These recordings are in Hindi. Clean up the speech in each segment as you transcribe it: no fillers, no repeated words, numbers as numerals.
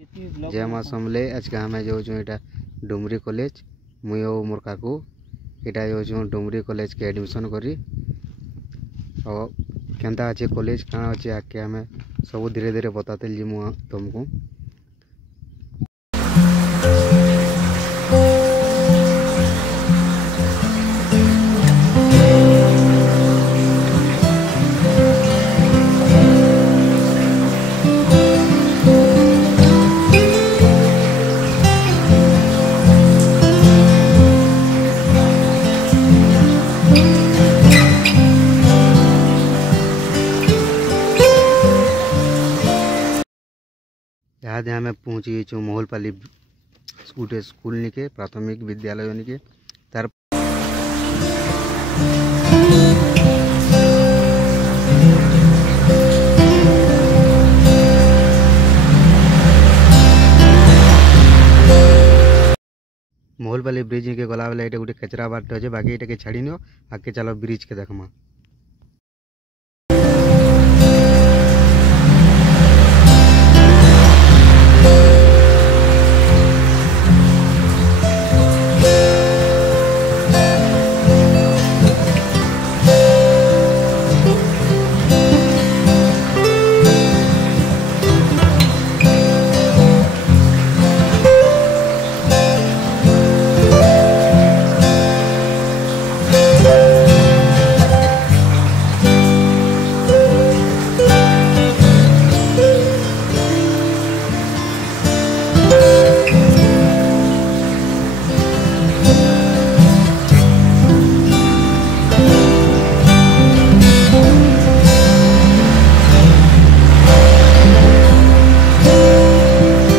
जय माँ समले आज का आम जो यहाँ डुमरी कॉलेज मुई और मोर काकू यहाँ जो डुमरी कॉलेज के एडमिशन करी और केंता अच्छे कॉलेज कहाँ अच्छे आके आम सब धीरे धीरे बताते जीमु तुमको। यहाँ आम पहुँची गई मोहलपाली गोटे स्कूल निके प्राथमिक विद्यालय निके तार मोहलपाली ब्रिज के गला बेले ये गोटे कचरा बाट अच्छे बाकी ये छाड़ी नियो आगे चलो ब्रिज के देखमा।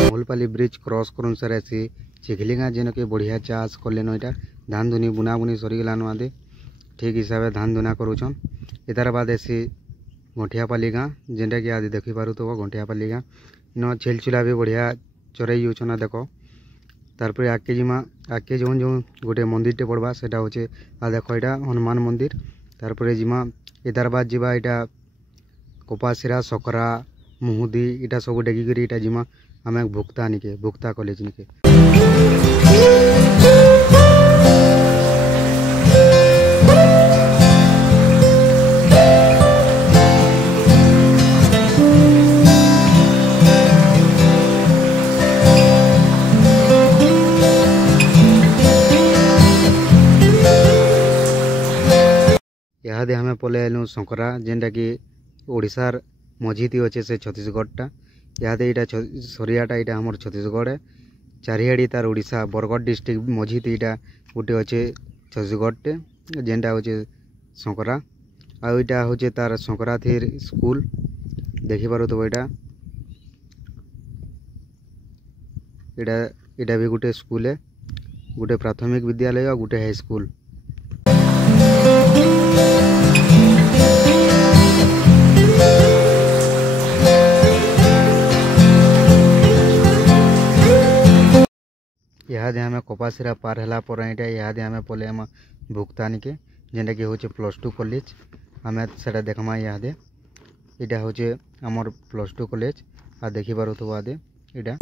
मोहलपाली ब्रिज क्रॉस करूँ सर ऐसी चिखलिगा जेन के बढ़िया चाष कलेन यहाँ धान धुनी बुना बुनी सरीगलान आदे ठीक हिसाब से धान धुना करुछन। इतार बाद ऐसी घंटियापाली गाँ जेनटा कि आदि देखी पार घंटियापाली गाँ इन छेल चुला भी बढ़िया चरई होना देख तारपर आगे जिमा आगे जो जो गोटे मंदिर टे पड़वा से हूँ आ देख यहाँ हनुमान मंदिर तारपर जिमा इतार बाद जीवा यहाँ कपासिरा सकरा मुहुदी इटा सब डेगिकी इटा जिमा आम भुक्ता निके भुक्ता कॉलेज निके। यहाँ आम पलि आलु शंकरा जेनटा कि ओडिशार मझीती अच्छे से छत्तीसगढ़टा यहाँ यहाँ सरियाटा यहाँ आम छत्तीसगढ़ है चारिआड़ी तार ओडिशा बरगढ़ डिस्ट्रिक्ट मझीती यहाँ गोटे अच्छे छत्तीसगढ़टे जेनटा हूँ शंकरा आईटा हूँ तार शंकरा थी स्कूल देखी पारुथब यहाँ भी गोटे स्कूल है गोटे प्राथमिक विद्यालय और गोटे हाई स्कूल। यहाँ आम कपासिरा पार है यहाँ आम पलि आम भुक्ता निके जेनटा कि हूँ +2 कॉलेज आम से देखमा यहाँ यहाँ हूँ आमर +2 कॉलेज आ देखी पारुथब आदे यहाँ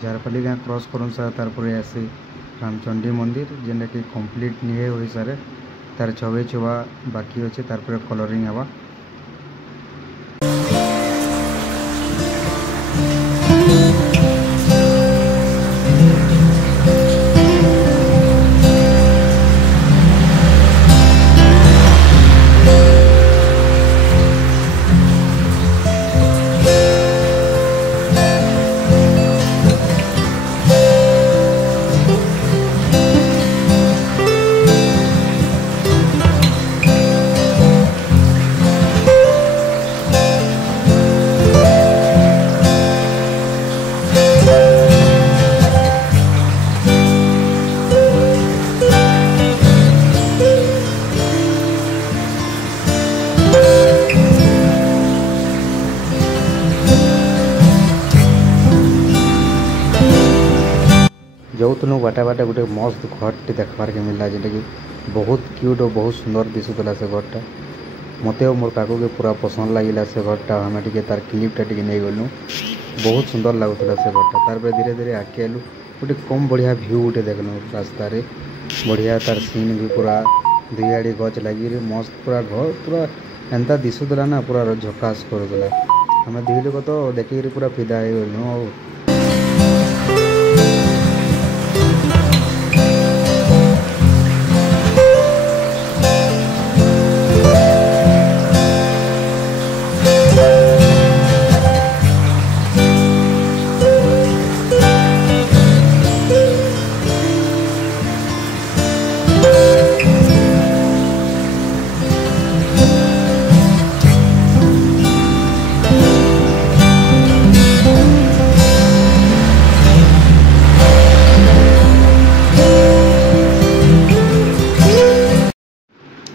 झारपाली गाँ क्रॉस करूँ सर तारपर आसी रामचंडी मंदिर जेनटा कि कम्प्लीट निहे हो सारे तार छवि छुआ बाकी अच्छे तारपर कलरिंग हवा। आसुनु बाटे बाटे गोटे मस्त घरटे देखबार के मिलला जेटा कि बहुत क्यूट और बहुत सुंदर दिशुला से घरटा मत और मोर काकू के पूरा पसंद लगे से घरटा हमें टे तार क्लिपटा टे नहीं गलु बहुत सुंदर लगुला से घरटा तार धीरे धीरे आगे आलु गोटे कम बढ़िया व्यू गोटे देखल रास्तार बढ़िया तार सीन भी पूरा दुई आड़ी गच लगी मस्त पूरा घर पूरा एंता दिशुला ना पूरा झकास करूला हमें दुई लोग तो देखिक पूरा फिदा हो गलु।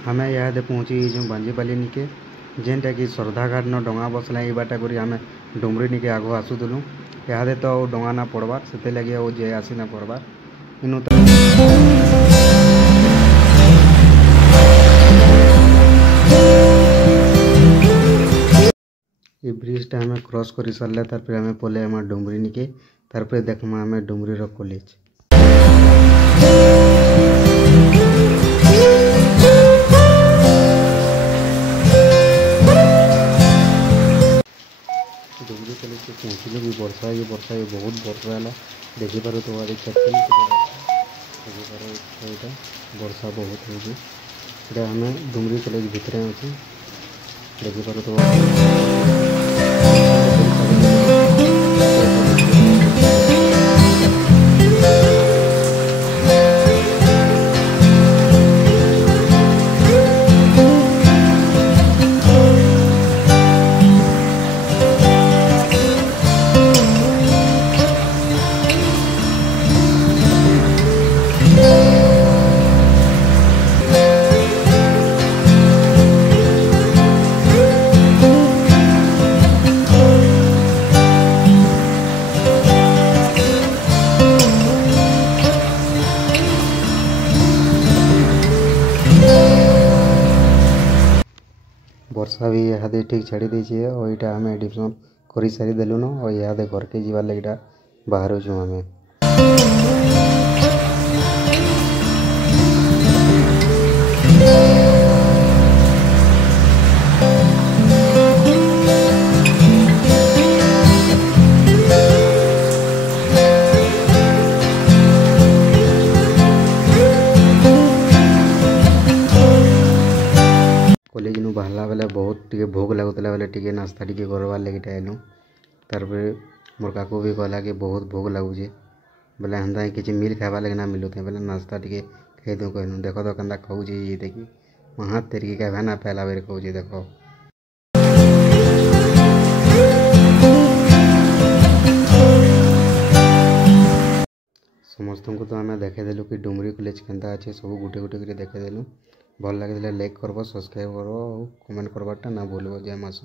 हमें यहाँ पहुँची जो बांजीपाली निके जेनटा कि श्रद्धा घाट न डंगा बसला ये बाटा करी आम डुमरी निके आग आसुलु यहाँ तो डंगा ना पड़बार से लगे जे आसी ना पड़बार इनु ये ब्रिजटा हमें क्रॉस कर सारे तार आम पले डुमरी निके तार देखमा आम डुमरी कॉलेज डुमरी कॉलेज से पहुँचलु भी वर्षा ये बहुत वर्षा है देखिपार तो देखिपार वर्षा बहुत हो आम डुमरी कॉलेज भितर अच्छे देखिपार तो वर्षा भी यहाँ ठीक छाड़ी देछे और यहाँ आम एडमिशन कर सारी देलुन और यहाँ घर के जीवार लगे बाहर छूँ आम कॉलेज नु बाहला बेले बहुत टे भोग लगुला बेले टे नास्ता टे करवार लगे आलु तार मोर काकू भी कहला कि बहुत भोग लगुचे बोले हेन्ता किसी मिल खावा लगे ना मिलुते बोले नास्ता टे खाईदू कहनु देख तो केन्ता खाऊे ये देखी हाथ तेरिकी खावा ना पहला बेर खाऊे देख समस्त को तो आम देखेदेलु कि डुमरी कॉलेज केन्ता अच्छे सब गोटे गोटे देखेदेलु भल लगे लाइक करब सब्सक्राइब करब कमेंट करवाटा ना भूल जय मास।